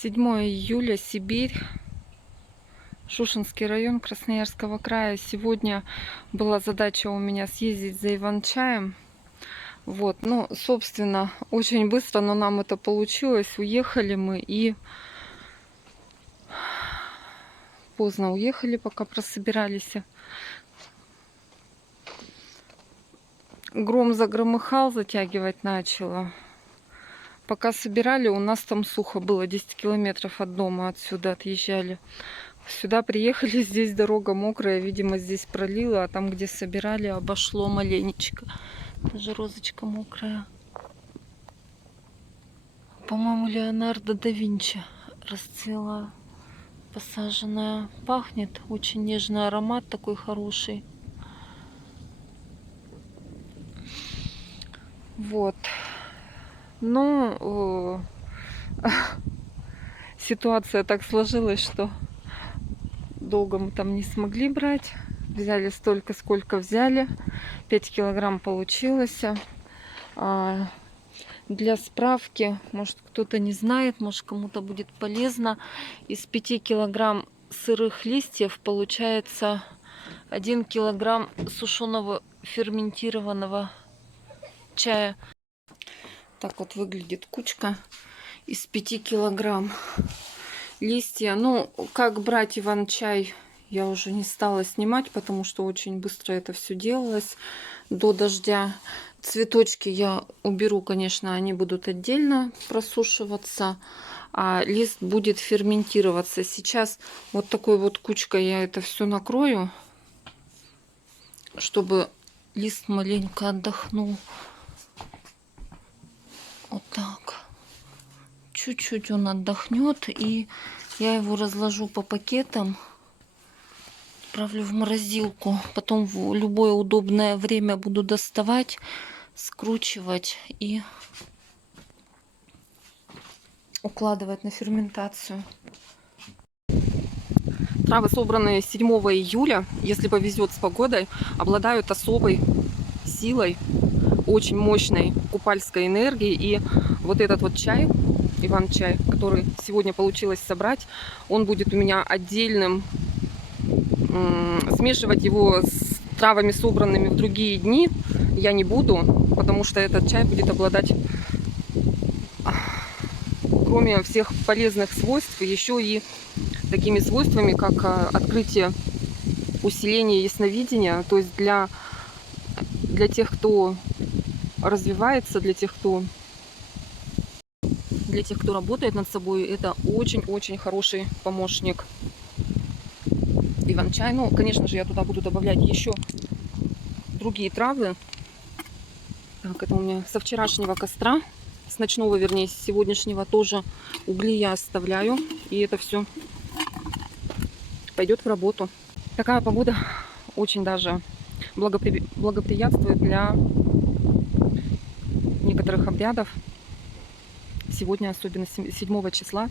7 июля, Сибирь, Шушенский район Красноярского края. Сегодня была задача у меня съездить за Иван-чаем. Вот, ну, собственно, очень быстро, но нам это получилось. Уехали мы и поздно уехали, пока прособирались. Гром загромыхал, затягивать начало. Пока собирали, у нас там сухо было, 10 километров от дома отсюда отъезжали. Сюда приехали, здесь дорога мокрая, видимо, здесь пролило, а там, где собирали, обошло маленечко. Даже розочка мокрая. По-моему, Леонардо да Винчи расцвела, посаженная. Пахнет, очень нежный аромат такой хороший. Вот. Ну, ситуация так сложилась, что долго мы там не смогли брать. Взяли столько, сколько взяли. 5 килограмм получилось. Для справки, может, кто-то не знает, может, кому-то будет полезно. Из 5 килограмм сырых листьев получается 1 килограмм сушеного ферментированного чая. Так вот выглядит кучка из 5 килограмм листья. Ну, как брать Иван-чай, я уже не стала снимать, потому что очень быстро это все делалось до дождя. Цветочки я уберу, конечно, они будут отдельно просушиваться, а лист будет ферментироваться. Сейчас вот такой вот кучкой я это все накрою, чтобы лист маленько отдохнул. Вот так. Чуть-чуть он отдохнет, и я его разложу по пакетам, отправлю в морозилку. Потом в любое удобное время буду доставать, скручивать и укладывать на ферментацию. Травы, собранные 7 июля, если повезет с погодой, обладают особой силой, очень мощной купальской энергией. И вот этот вот чай, Иван-чай, который сегодня получилось собрать, он будет у меня отдельным. Смешивать его с травами, собранными в другие дни, я не буду, потому что этот чай будет обладать, кроме всех полезных свойств, еще и такими свойствами, как открытие, усиление ясновидения. То есть для тех, кто развивается, для тех, кто работает над собой, это очень-очень хороший помощник. Иван-чай. Ну, конечно же, я туда буду добавлять еще другие травы. Так, это у меня со вчерашнего костра, с ночного, вернее, с сегодняшнего тоже угли я оставляю. И это все пойдет в работу. Такая погода очень даже благоприятствует для некоторых обрядов. Сегодня, особенно 7 числа,